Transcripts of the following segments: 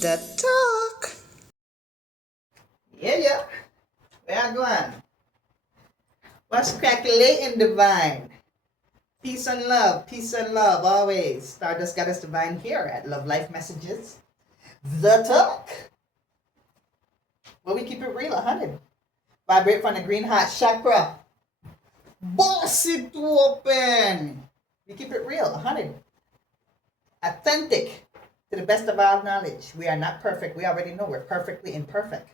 The talk. Yeah. Where I going? What's crackling divine? Peace and love always. Stardust Goddess Divine here at Love Life Messages. The talk. Where we keep it real, 100. Vibrate from the green heart chakra. Boss it open. We keep it real, 100. Authentic to the best of our knowledge. We are not perfect. We already know we're perfectly imperfect,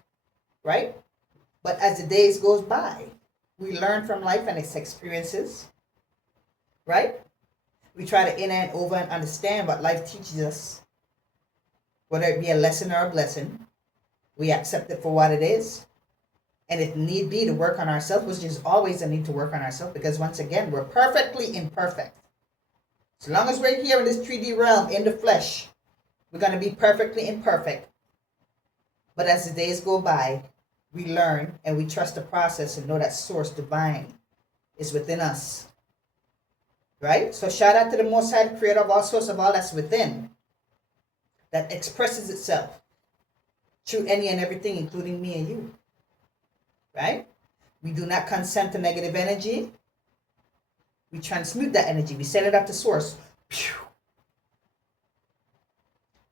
right? But as the days goes by, we learn from life and its experiences, right? We try to in and over and understand what life teaches us, whether it be a lesson or a blessing. We accept it for what it is. And if need be to work on ourselves, which is always a need to work on ourselves, because once again, we're perfectly imperfect. So long as we're here in this 3D realm, in the flesh, we're going to be perfectly imperfect. But as the days go by, we learn and we trust the process and know that source divine is within us. Right? So shout out to the Most High, creator of all source of all that's within, that expresses itself through any and everything, including me and you. Right? We do not consent to negative energy. We transmute that energy. We send it up to source.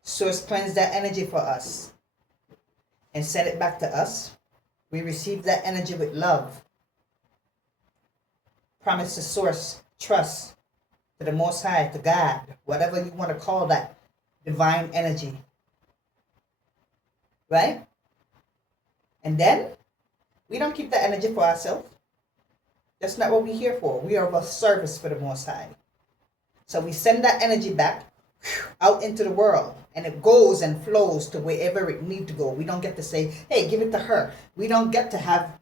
Source cleanse that energy for us and send it back to us. We receive that energy with love. Promise to source, trust to the Most High, to God, whatever you want to call that divine energy. Right? And then we don't keep that energy for ourselves. That's not what we're here for. We are of service for the Most High. So we send that energy back out into the world, and it goes and flows to wherever it needs to go. We don't get to say, hey, give it to her. We don't get to have,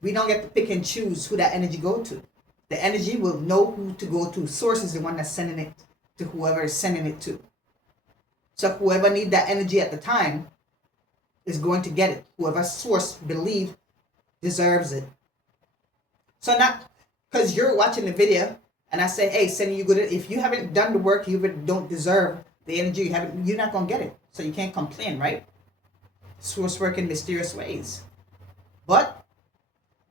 we don't get to pick and choose who that energy go to. The energy will know who to go to. Source is the one that's sending it to whoever is sending it to. So whoever need that energy at the time is going to get it. Whoever source believe deserves it. So not because you're watching the video and I say, hey, send you good. If you haven't done the work, you don't deserve the energy. You're not going to get it. So you can't complain, right? Source work in mysterious ways. But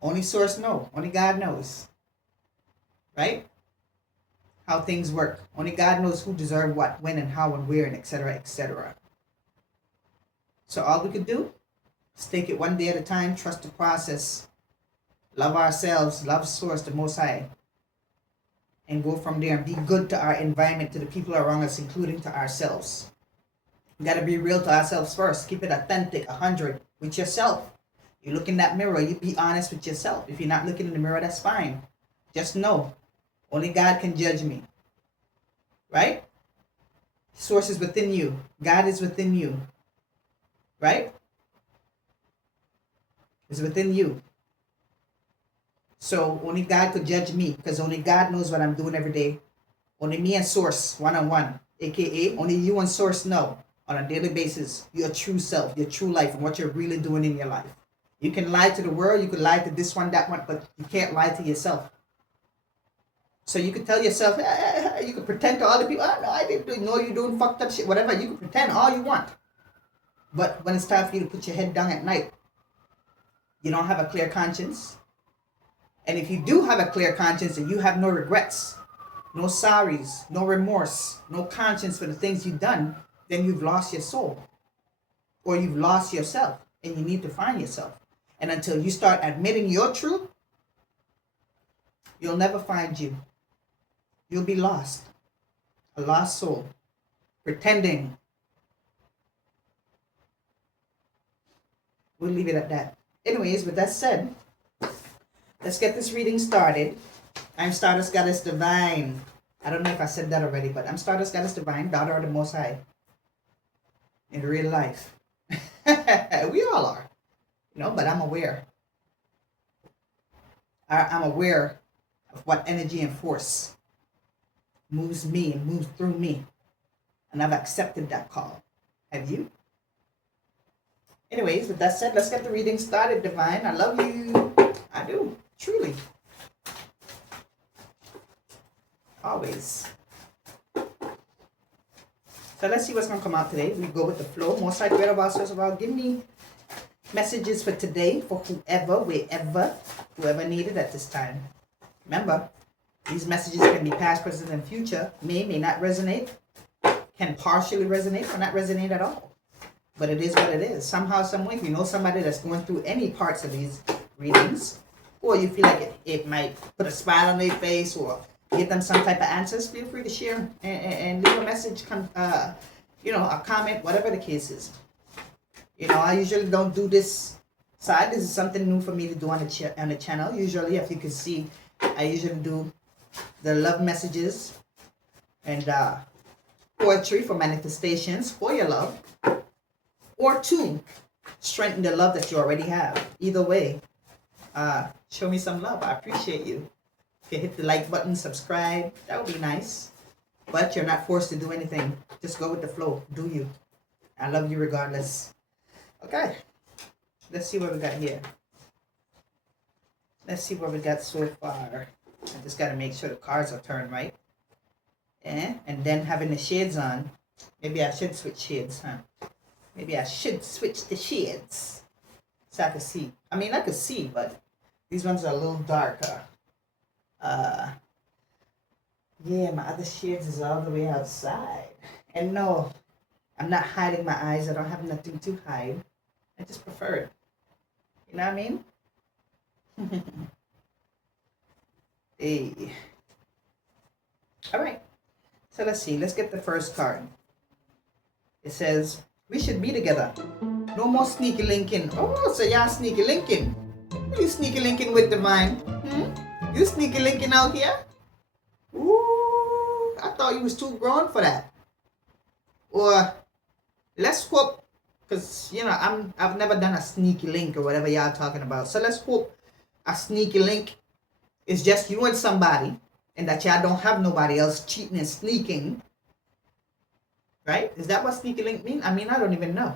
only source knows. Only God knows. Right? How things work. Only God knows who deserve what, when, and how, and where, and etc., etc. So all we can do is take it one day at a time, trust the process, love ourselves, love source, the Most High, and go from there and be good to our environment, to the people around us, including to ourselves. We got to be real to ourselves first. Keep it authentic, 100, with yourself. You look in that mirror, you be honest with yourself. If you're not looking in the mirror, that's fine. Just know, only God can judge me. Right? Source is within you. God is within you. Right? It's within you. So only God could judge me, because only God knows what I'm doing every day. Only me and source, one-on-one, aka only you and source know on a daily basis your true self, your true life, and what you're really doing in your life. You can lie to the world, you can lie to this one, that one, but you can't lie to yourself. So you can tell yourself, you can pretend to other people, oh, no, I didn't know you're doing fucked up shit, whatever. You can pretend all you want. But when it's time for you to put your head down at night, you don't have a clear conscience. And if you do have a clear conscience and you have no regrets, no sorries, no remorse, no conscience for the things you've done, then you've lost your soul. Or you've lost yourself, and you need to find yourself. And until you start admitting your truth, you'll never find you. You'll be lost. A lost soul. Pretending. We'll leave it at that. Anyways, with that said, let's get this reading started. I'm Stardust Goddess Divine. I don't know if I said that already, but I'm Stardust Goddess Divine, daughter of the Most High. In real life. We all are. But I'm aware. I'm aware of what energy and force moves me and moves through me. And I've accepted that call. Have you? Anyways, with that said, let's get the reading started, Divine. I love you. I do. Truly. Always. So let's see what's going to come out today. We go with the flow. Most High Creator of all source of all, give me messages for today for whoever, wherever, whoever needed at this time. Remember, these messages can be past, present, and future. May not resonate, can partially resonate, or not resonate at all. But it is what it is. Somehow, some way, if you know somebody that's going through any parts of these readings, or you feel like it might put a smile on their face or give them some type of answers, feel free to share and leave a message, you know, a comment, whatever the case is. You know, I usually don't do this side. This is something new for me to do on the channel. Usually, if you can see, I usually do the love messages and poetry for manifestations for your love, or to strengthen the love that you already have. Either way, show me some love. I appreciate you. You can hit the like button, subscribe. That would be nice. But you're not forced to do anything. Just go with the flow. Do you. I love you regardless. Okay. Let's see what we got here. Let's see what we got so far. I just got to make sure the cards are turned right. And then having the shades on. Maybe I should switch shades, huh? Maybe I should switch the shades. So I can see. I mean, I could see, but these ones are a little darker. Yeah, my other shades is all the way outside. And no, I'm not hiding my eyes. I don't have nothing to hide. I just prefer it. You know what I mean? Hey. All right. So let's see. Let's get the first card. It says, we should be together. No more sneaky linking. Oh, so y'all sneaky linking. Who you sneaky linking with, Divine? You sneaky linking out here? Ooh, I thought you was too grown for that. Or let's hope, because you know I've never done a sneaky link or whatever y'all talking about. So let's hope a sneaky link is just you and somebody, and that y'all don't have nobody else cheating and sneaking. Right? Is that what sneaky link mean? I mean, I don't even know.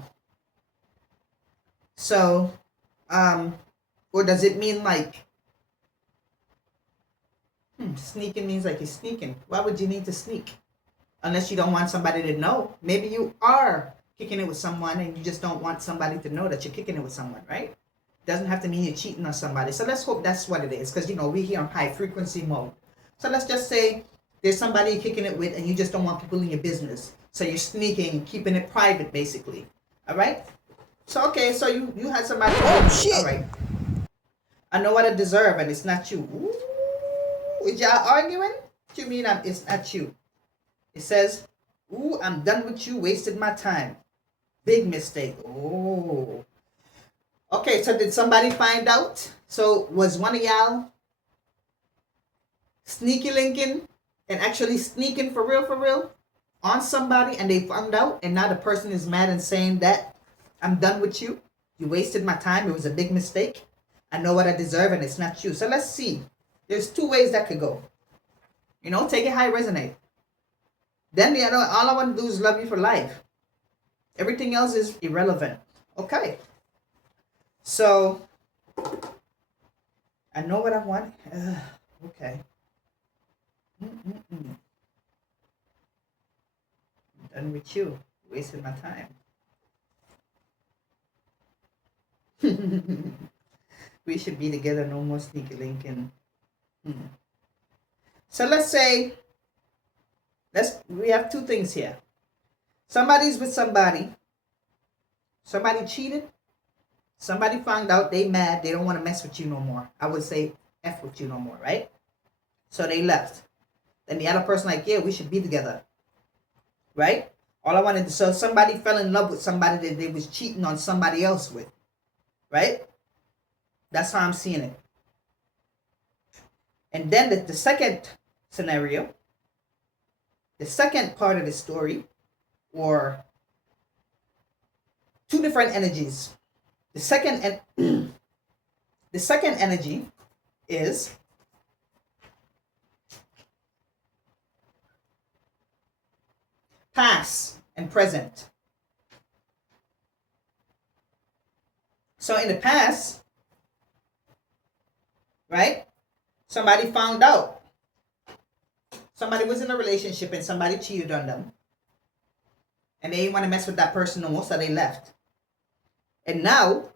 So, or does it mean like, sneaking means like you're sneaking. Why would you need to sneak? Unless you don't want somebody to know. Maybe you are kicking it with someone and you just don't want somebody to know that you're kicking it with someone, right? Doesn't have to mean you're cheating on somebody. So let's hope that's what it is. Because, you know, we're here on high frequency mode. So let's just say there's somebody you're kicking it with and you just don't want people in your business. So you're sneaking, keeping it private, basically. All right? So, okay, so you had somebody. Oh, shit. All right. I know what I deserve and it's not you. Ooh, is y'all arguing? What you mean it's not you? It says, ooh, I'm done with you, wasted my time. Big mistake. Oh. Okay, so did somebody find out? So was one of y'all sneaky linking and actually sneaking for real on somebody and they found out and now the person is mad and saying that I'm done with you. You wasted my time. It was a big mistake. I know what I deserve and it's not you. So let's see. There's two ways that could go. You know, take it how it resonate. Then the other, all I want to do is love you for life. Everything else is irrelevant. Okay. So, I know what I want. Okay. I'm done with you. Wasted my time. We should be together. No more sneaky linking. So let's say, we have two things here. Somebody's with somebody. Somebody cheated. Somebody found out they mad. They don't want to mess with you no more. I would say F with you no more, right? So they left. Then the other person like, yeah, we should be together. Right? All I wanted to, so somebody fell in love with somebody that they was cheating on somebody else with. Right? That's how I'm seeing it. And then the second scenario, the second part of the story, or two different energies. The second energy is past and present. So in the past, right? Somebody found out. Somebody was in a relationship and somebody cheated on them. And they didn't want to mess with that person no more, so they left. And now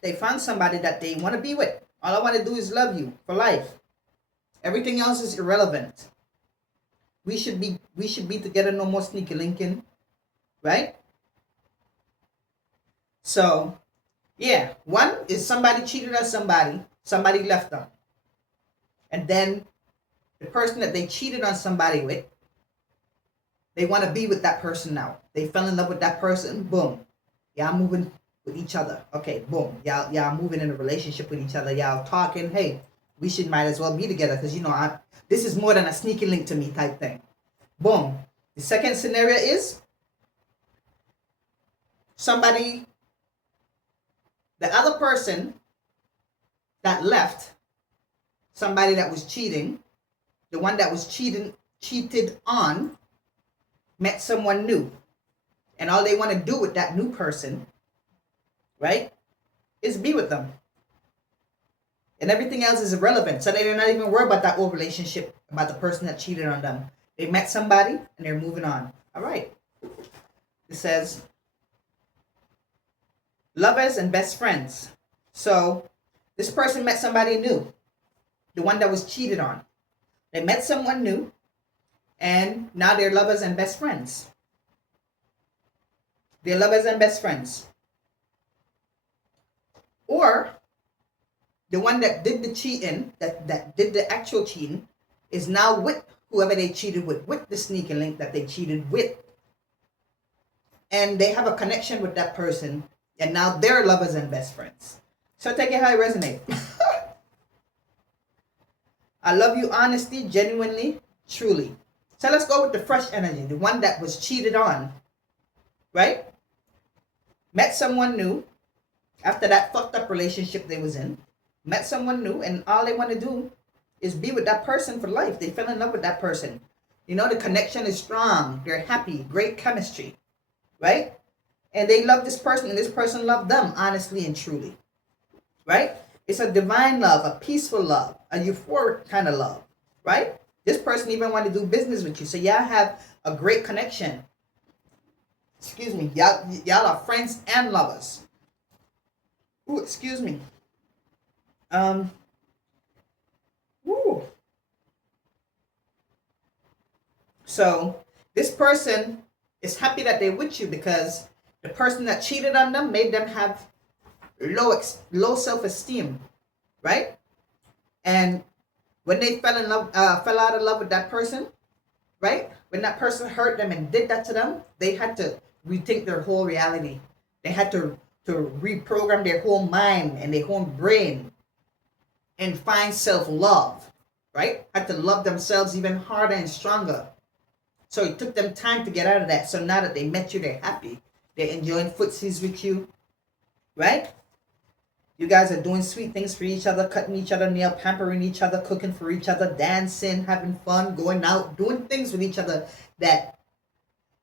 they found somebody that they want to be with. All I want to do is love you for life. Everything else is irrelevant. We should be together, no more sneaky linking, right? So, yeah, one is somebody cheated on somebody left them. And then the person that they cheated on somebody with, they want to be with that person now. They fell in love with that person, boom. Y'all moving with each other. Okay, boom. Y'all moving in a relationship with each other. Y'all talking, hey, we might as well be together because, this is more than a sneaky link to me type thing. Boom. The second scenario is the other person that left, somebody that was cheating, the one that was cheated on, met someone new. And all they want to do with that new person, right, is be with them. And everything else is irrelevant. So they're not even worried about that old relationship, about the person that cheated on them. They met somebody and they're moving on. All right. It says lovers and best friends. So this person met somebody new, the one that was cheated on. They met someone new, and now they're lovers and best friends. They're lovers and best friends. Or the one that did the cheating, that did the actual cheating, is now with whoever they cheated with the sneaky link that they cheated with. And they have a connection with that person, and now they're lovers and best friends. So take it how it resonates. I love you honestly, genuinely, truly. So let's go with the fresh energy, the one that was cheated on, right? Met someone new after that fucked up relationship they was in. Met someone new, and all they want to do is be with that person for life. They fell in love with that person. The connection is strong. They're happy, great chemistry, right? And they love this person, and this person loved them honestly and truly, right? It's a divine love, a peaceful love, a euphoric kind of love, right? This person even want to do business with you. So y'all have a great connection. Excuse me. Y'all are friends and lovers. Ooh, excuse me. Woo. So this person is happy that they're with you because the person that cheated on them made them have low self-esteem, right? And when they fell out of love with that person, right? When that person hurt them and did that to them, they had to rethink their whole reality. They had to reprogram their whole mind and their whole brain and find self-love, right? Had to love themselves even harder and stronger. So it took them time to get out of that. So now that they met you, they're happy. They're enjoying footsies with you, right? You guys are doing sweet things for each other, cutting each other nail, pampering each other, cooking for each other, dancing, having fun, going out, doing things with each other that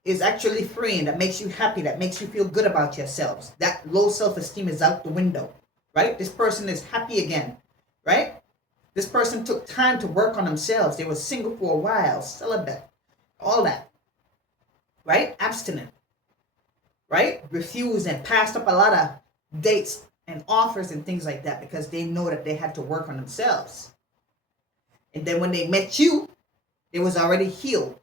is actually freeing, that makes you happy, that makes you feel good about yourselves. That low self-esteem is out the window, right? This person is happy again, right? This person took time to work on themselves. They were single for a while, celibate, all that, right? Abstinent, right? Refused and passed up a lot of dates and offers and things like that because they know that they had to work on themselves. And then when they met you, they was already healed.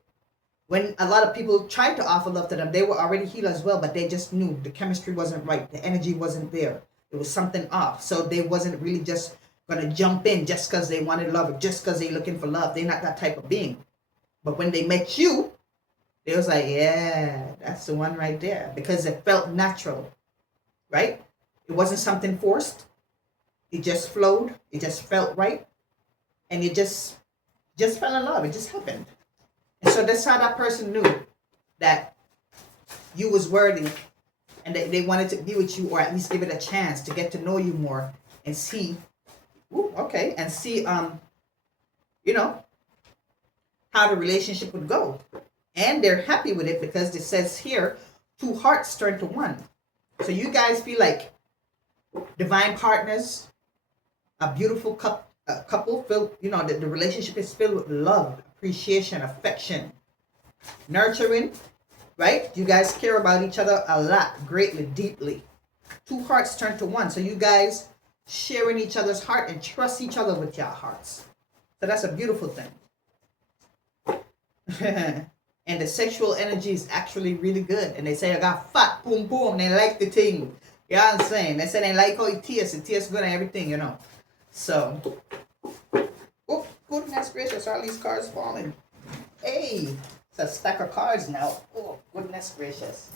When a lot of people tried to offer love to them, they were already healed as well, but they just knew the chemistry wasn't right. The energy wasn't there. There was something off. So they wasn't really just going to jump in just because they wanted love or just because they're looking for love. They're not that type of being. But when they met you, they was like, yeah, that's the one right there. Because it felt natural, right? It wasn't something forced. It just flowed. It just felt right. And it just fell in love. It just happened. And so that's how that person knew that you was worthy and that they wanted to be with you, or at least give it a chance to get to know you more and see, and see, how the relationship would go. And they're happy with it because it says here, 2 hearts turn to 1. So you guys feel like divine partners, a beautiful couple filled, the relationship is filled with love, appreciation, affection, nurturing, right? You guys care about each other a lot, greatly, deeply. Two hearts turn to one. So you guys share in each other's heart and trust each other with your hearts. So that's a beautiful thing. And the sexual energy is actually really good. And they say I got fat, boom, boom. They like the thing. You know what I'm saying? They say they like how it tastes good and everything, you know. So, oh, goodness gracious, all these cards falling. Hey, it's a stack of cards now. Oh, goodness gracious.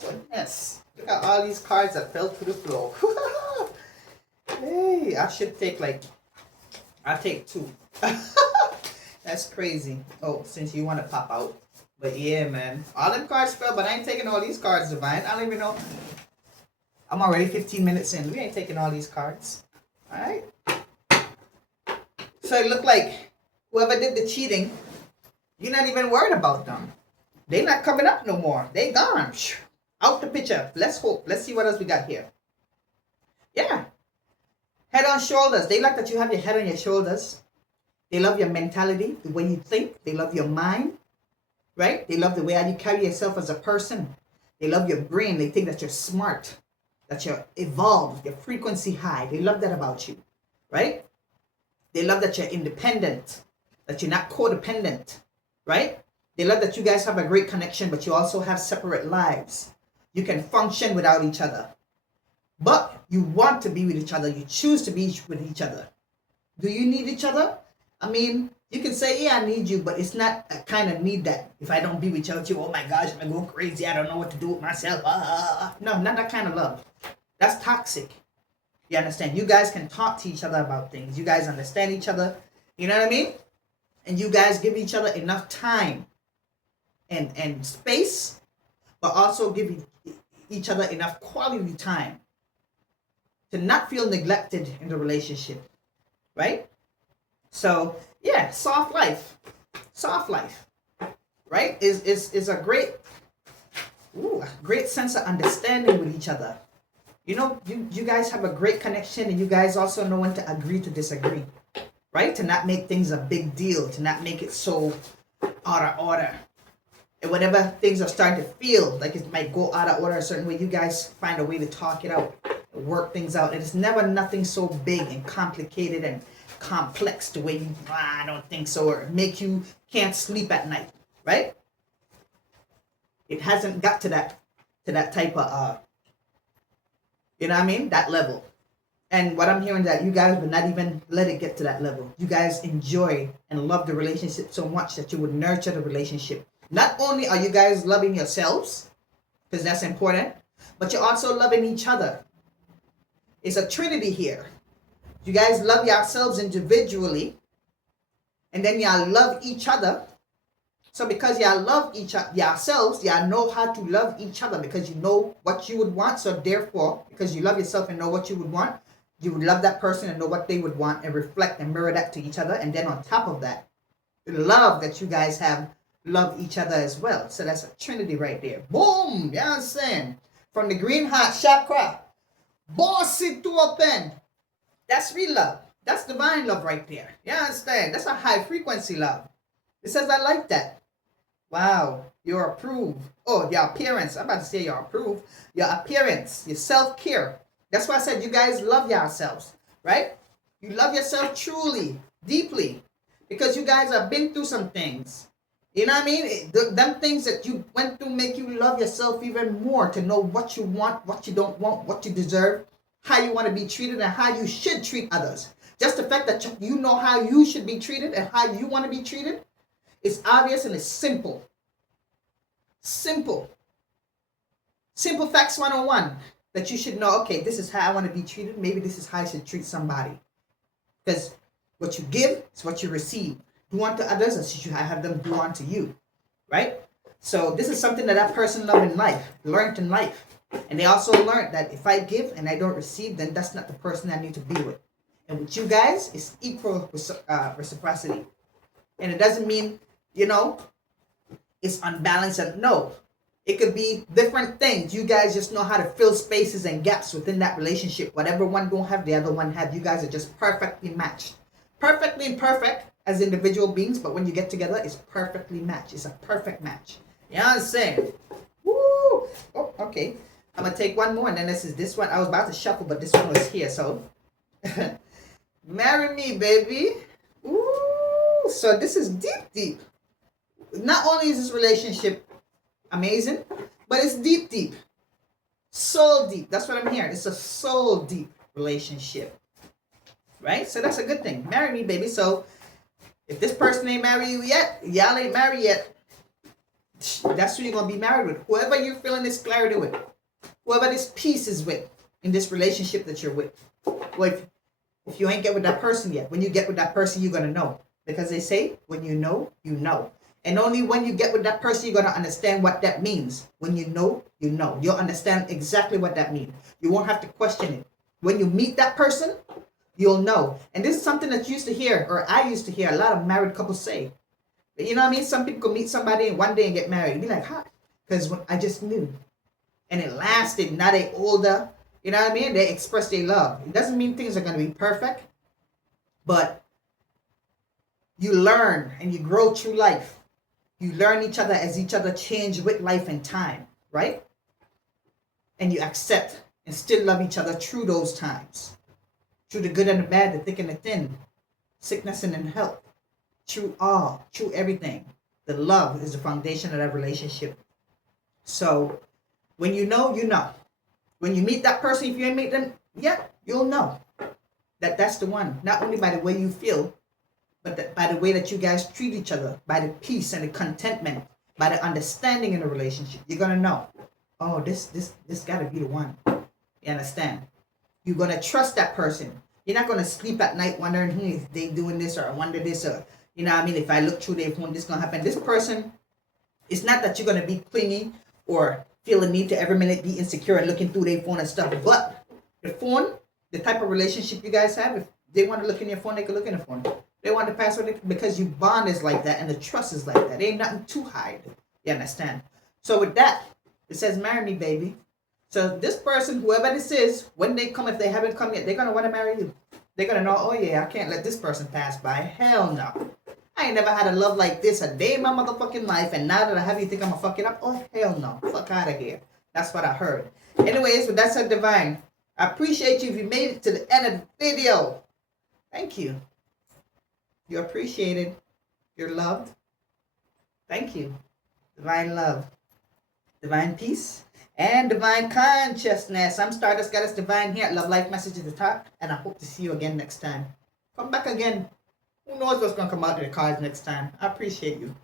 Goodness. Look at all these cards that fell to the floor. Hey, I should take I'll take 2. That's crazy. Oh, since you want to pop out. But yeah, man. All them cards fell, but I ain't taking all these cards, Divine. I don't even know. I'm already 15 minutes in. We ain't taking all these cards. Alright? So it looked like whoever did the cheating, you're not even worried about them. They're not coming up no more. They gone. Out the picture. Let's hope. Let's see what else we got here. Yeah. Head on shoulders. They like that you have your head on your shoulders. They love your mentality, the way you think. They love your mind, right? They love the way how you carry yourself as a person. They love your brain. They think that you're smart, that you're evolved, your frequency high. They love that about you, right? They love that you're independent, that you're not codependent, right? They love that you guys have a great connection, but you also have separate lives. You can function without each other, but you want to be with each other. You choose to be with each other. Do you need each other? I mean, you can say, yeah, I need you, but it's not a kind of need that if I don't be with you, oh my gosh, I'm going crazy. I don't know what to do with myself. No, not that kind of love. That's toxic. You understand? You guys can talk to each other about things. You guys understand each other. You know what I mean? And you guys give each other enough time and space, but also give each other enough quality time to not feel neglected in the relationship, right? So yeah, soft life, right? Is a great sense of understanding with each other. You know, you guys have a great connection, and you guys also know when to agree to disagree, right? To not make things a big deal, to not make it so out of order. And whenever things are starting to feel like it might go out of order a certain way, you guys find a way to talk it out, work things out. And it's never nothing so big and complicated and complex the way I don't think so, or make you can't sleep at night, right? It hasn't got to that type of you know what I mean, that level. And what I'm hearing that you guys would not even let it get to that level. You guys enjoy and love the relationship so much that you would nurture the relationship. Not only are you guys loving yourselves, because that's important, but you're also loving each other. It's a trinity here. You guys love yourselves individually, and then y'all love each other. So because y'all love yourselves, y'all know how to love each other because you know what you would want. So therefore, because you love yourself and know what you would want, you would love that person and know what they would want and reflect and mirror that to each other. And then on top of that, the love that you guys have, love each other as well. So that's a trinity right there. Boom! You know what I'm saying? From the green heart chakra, boss it to open. That's real love. That's divine love right there. You understand? That's a high frequency love. It says, I like that. Wow. You're approved. Oh, your appearance. I'm about to say you're approved. Your appearance, your self-care. That's why I said you guys love yourselves, right? You love yourself truly, deeply, because you guys have been through some things. You know what I mean? Them things that you went through make you love yourself even more, to know what you want, what you don't want, what you deserve, how you want to be treated, and how you should treat others. Just the fact that you know how you should be treated and how you want to be treated, it's obvious and it's simple. Simple facts 101 that you should know, okay, this is how I want to be treated. Maybe this is how I should treat somebody. Because what you give is what you receive. Do unto others as you have them do unto you, right? So this is something that person learned in life. And they also learned that if I give and I don't receive, then that's not the person I need to be with. And with you guys, it's equal reciprocity. And it doesn't mean, it's unbalanced. And no, it could be different things. You guys just know how to fill spaces and gaps within that relationship. Whatever one don't have, the other one have. You guys are just perfectly matched. Perfectly imperfect as individual beings, but when you get together, it's perfectly matched. It's a perfect match. You know what I'm saying? Woo! Oh, okay. I'm gonna take one more, and then this one. I was about to shuffle, but this one was here. So, marry me, baby. Ooh! So this is deep, deep. Not only is this relationship amazing, but it's deep, deep, soul deep. That's what I'm hearing. It's a soul deep relationship, right? So that's a good thing. Marry me, baby. So if this person ain't married you yet, y'all ain't married yet. That's who you're gonna be married with. Whoever you're feeling this clarity with, whoever this peace is with in this relationship that you're with. Well, if you ain't get with that person yet, when you get with that person, you're gonna know. Because they say, when you know, you know. And only when you get with that person, you're gonna understand what that means. When you know, you know. You'll understand exactly what that means. You won't have to question it. When you meet that person, you'll know. And this is something that you used to hear, or I used to hear a lot of married couples say. You know what I mean? Some people could meet somebody in one day and get married. You'd be like, huh? Because I just knew. And it lasted. Now they older. You know what I mean? They express their love. It doesn't mean things are going to be perfect. But you learn and you grow through life. You learn each other as each other change with life and time. Right? And you accept and still love each other through those times. Through the good and the bad, the thick and the thin. Sickness and in health. Through all, through everything. The love is the foundation of that relationship. So when you know, you know. When you meet that person, if you ain't meet them yet, you'll know that that's the one. Not only by the way you feel, but by the way that you guys treat each other, by the peace and the contentment, by the understanding in the relationship. You're gonna know. Oh, this gotta be the one. You understand? You're gonna trust that person. You're not gonna sleep at night wondering, if they doing this, or I wonder this, or you know what I mean, if I look through their phone, this gonna happen. This person, it's not that you're gonna be clingy or feel the need to every minute be insecure and looking through their phone and stuff. But the phone, the type of relationship you guys have, if they want to look in your phone, they can look in the phone. They want the password because you bond is like that and the trust is like that. There ain't nothing to hide. You understand? So with that, it says, marry me, baby. So this person, whoever this is, when they come, if they haven't come yet, they're gonna want to marry you. They're gonna know, oh yeah, I can't let this person pass by. Hell no. I ain't never had a love like this a day in my motherfucking life, and now that I have, you think I'm gonna fuck it up? Oh, hell no. Fuck out of here. That's what I heard. Anyways, with that said, Divine, I appreciate you if you made it to the end of the video. Thank you. You're appreciated. You're loved. Thank you. Divine love. Divine peace. And divine consciousness. I'm Stardust Goddess Divine here at Love Life Message at the top, and I hope to see you again next time. Come back again. Who knows what's going to come out of the cards next time? I appreciate you.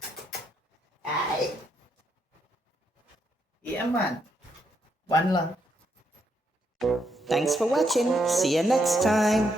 Aye. Yeah, man. One love. Thanks for watching. See you next time.